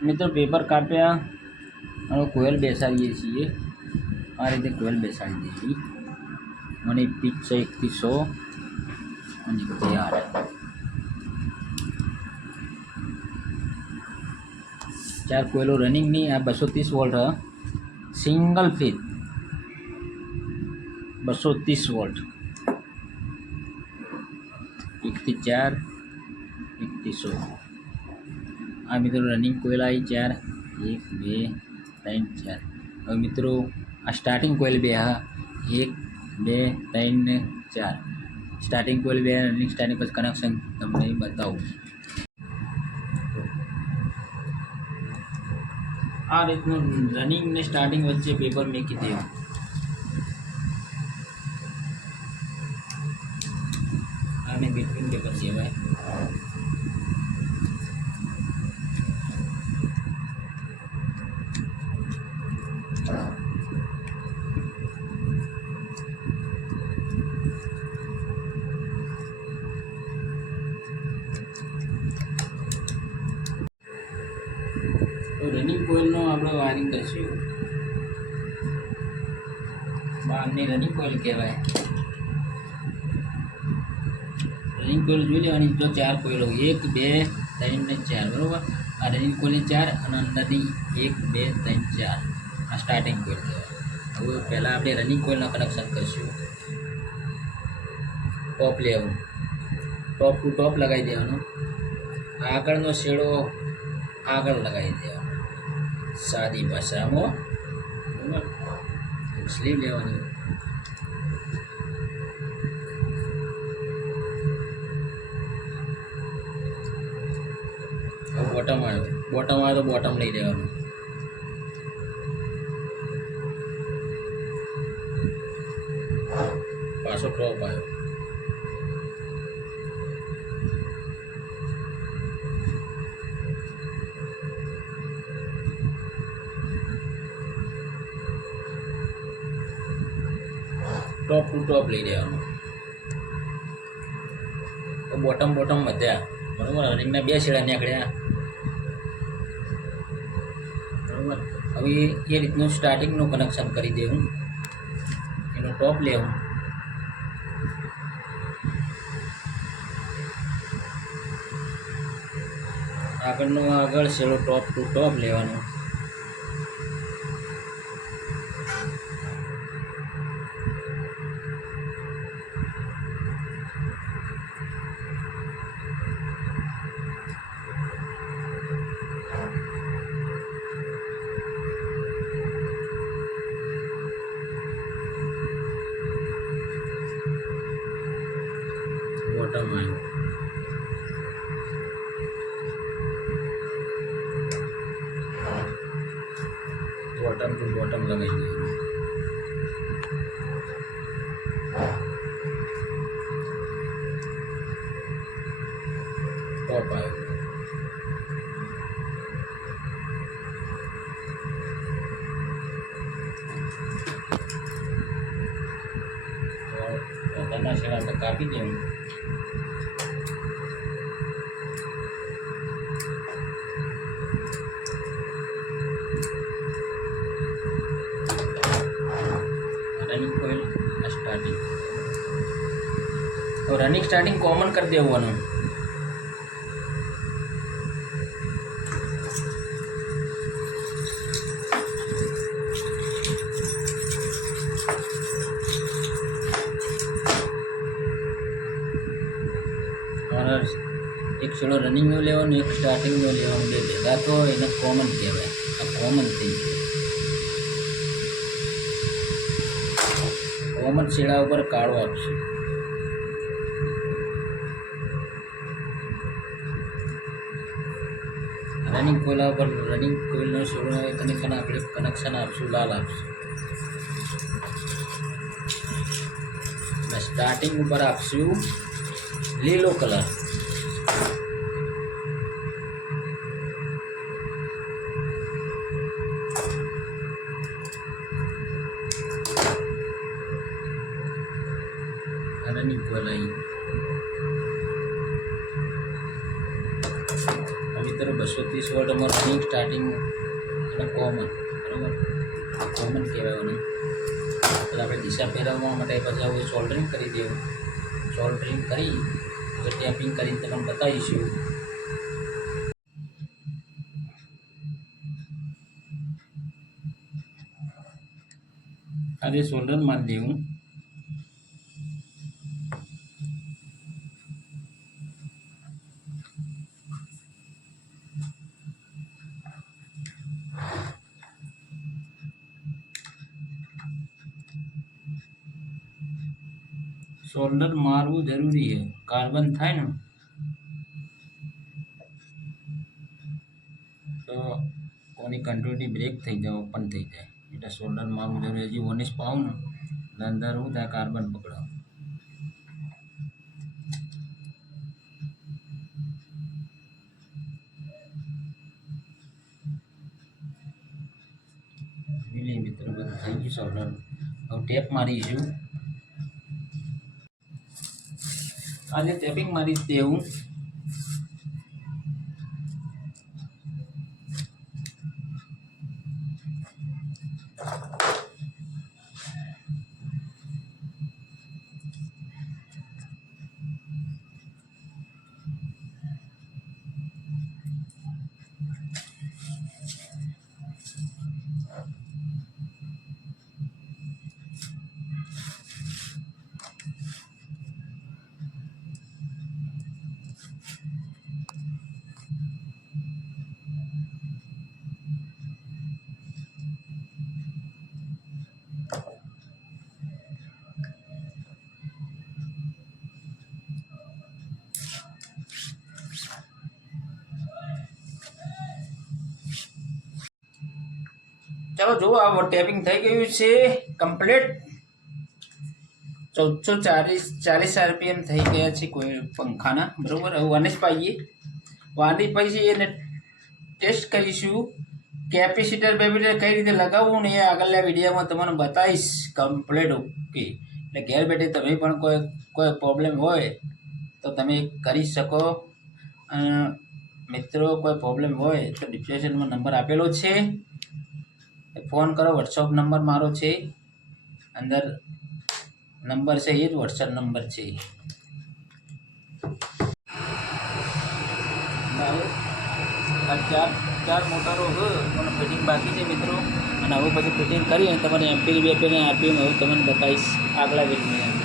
મિત્રો પેપર કાપ્યા અને કોયલ બેસાડીએ છીએ આ રીતે કોયલ બેસાડી દેવી અને પીચ છે એકથી સો અને એકથી આઠ ચાર કોયલો રનિંગની આ બસો ત્રીસ વોલ્ટ હ. સિંગલ ફીટ બસો ત્રીસ વોલ્ટ એકથી ચાર એકથી સો આ મિત્રો રનિંગ કોયલ આવી ચાર. એક, બે, ત્રણ, ચાર. હવે મિત્રો, આ સ્ટાર્ટિંગ કોઈલ બે, હા. એક, બે, ત્રણ ને ચાર. સ્ટાર્ટિંગ કોઈલ બે રનિંગ સ્ટાર્ટિંગ પછી કનેક્શન તમને બતાવું. આ રીતનું રનિંગ ને સ્ટાર્ટિંગ વચ્ચે પેપર મેકી દેવું તો રનિંગ કોઇલનો આપણે વાયરિંગ કરીશું. બહારની રનિંગ કોઇલ કહેવાય. રનિંગ કોઇલ જોઈ લેવાની, જો ચાર કોઇલો એક, બે, ત્રણ ને ચાર, બરાબર? આ રનિંગ કોઇલની ચાર અને અંદરની એક, બે, ત્રણ, ચાર. આ સ્ટાર્ટિંગ કોઇલ કહેવાય. હવે પહેલાં આપણે રનિંગ કોઇલનું કનેક્શન કરીશું. ટોપ લેવું ટોપ ટુ ટોપ લગાવી દેવાનું. આગળનો શેડો આગળ લગાવી દેવાનો. સાદી ભાષામાં બરાબર સ્લીવ લેવાની હવે બોટમ આવ્યો બોટમ આવ્યો તો બોટમ લઈ લેવાનું પાછો ટોપ આવ્યો ટોપ ટુ ટોપ લઈ લેવાનું. તો બોટમ બોટમ વધ્યા. બરાબર? રનિંગના બે છેડા નીકળ્યા. બરાબર? હવે એ રીતનું સ્ટાર્ટિંગનું કનેક્શન કરી દેવું. એનો ટોપ લેવું. આગળનો આગળ છેડો ટોપ ટુ ટોપ લેવાનો. બોટમ ટુ બોટમ લગાવી દેવાનું ટોપ આવ્યો તો રનિંગ સ્ટાર્ટિંગ કોમન કરી દેવાનું. એક છેડો રનિંગનો લેવાનો, એક સ્ટાર્ટિંગનો લેવાનો, બે ભેગા તો એને કોમન કહેવાય. આ કોમન થઈ ગયું. કોમન છેડા ઉપર કાળો આપશે. રનિંગ કોયલા ઉપર રનિંગ કોઇલનો છેડો કનેક્શન આપણે કનેક્શન આપશું, લાલ આપશું. સ્ટાર્ટિંગ ઉપર આપશું લીલો કલર રનિંગ કોલાઈ મિત્રો બસો ત્રીસ વોલ્ટ અમારું રનિંગ સ્ટાર્ટિંગ અને કોમન બરાબર? કોમન કહેવાય તો આપણે દિશા ફેરવવા માટે પછી આવું સોલ્ડરિંગ કરી દેવું. સોલ્ડરિંગ કરી, પછી ટેપિંગ કરીને તમને બતાવીશું. આજે સોલ્ડર મારી દેવું. સોલ્ડર મારવું જરૂરી છે. કાર્બન થાય ને? તો કોની કંટ્રોલથી બ્રેક થઈ જાય ઓપન થઈ જાય. એટલે સોલ્ડર મારવું જરૂરી હજી ઓનિસ પાઉં ને, અંદર હું થાય કાર્બન પકડાવ. મિત્રો, બધું થઈ ગયું સોલ્ડર. હવે ટેપ મારીશું. આજે ટેપિંગ મારી દેવું ચાલો જુઓ, આ ટેપિંગ થઈ ગયું છે. કમ્પ્લીટ ચૌદસો ચાલીસ ચાલીસ આરપીએમ થઈ ગયા છે કોઈ પંખાના. બરાબર? હવે વાનિશ પાઈએ. વાનિશ પછી એને ટેસ્ટ કરીશું. કેપેસિટર બેપિટર કઈ રીતે લગાવવું ને એ આગળના વિડીયોમાં તમને બતાવીશ. કમ્પ્લીટ ઓકે એટલે ઘેર બેઠે તમે પણ કોઈ કોઈ પ્રોબ્લેમ હોય તો તમે કરી શકો. મિત્રો, કોઈ પ્રોબ્લેમ હોય તો ડિસ્ક્રિપ્શનમાં નંબર આપેલો છે. ફોન કરો વોટ્સઅપ નંબર મારો છે. અંદર નંબર છે એ જ વોટ્સઅપ નંબર છે. આ ચાર ચાર મોટરો મને ફિટિંગ બાકી છે મિત્રો? અને હવે પછી ફિટિંગ કરીને તમારે એમપી બેપીને આરપીએમ હવે તમને બતાવીશ આગલા અંદર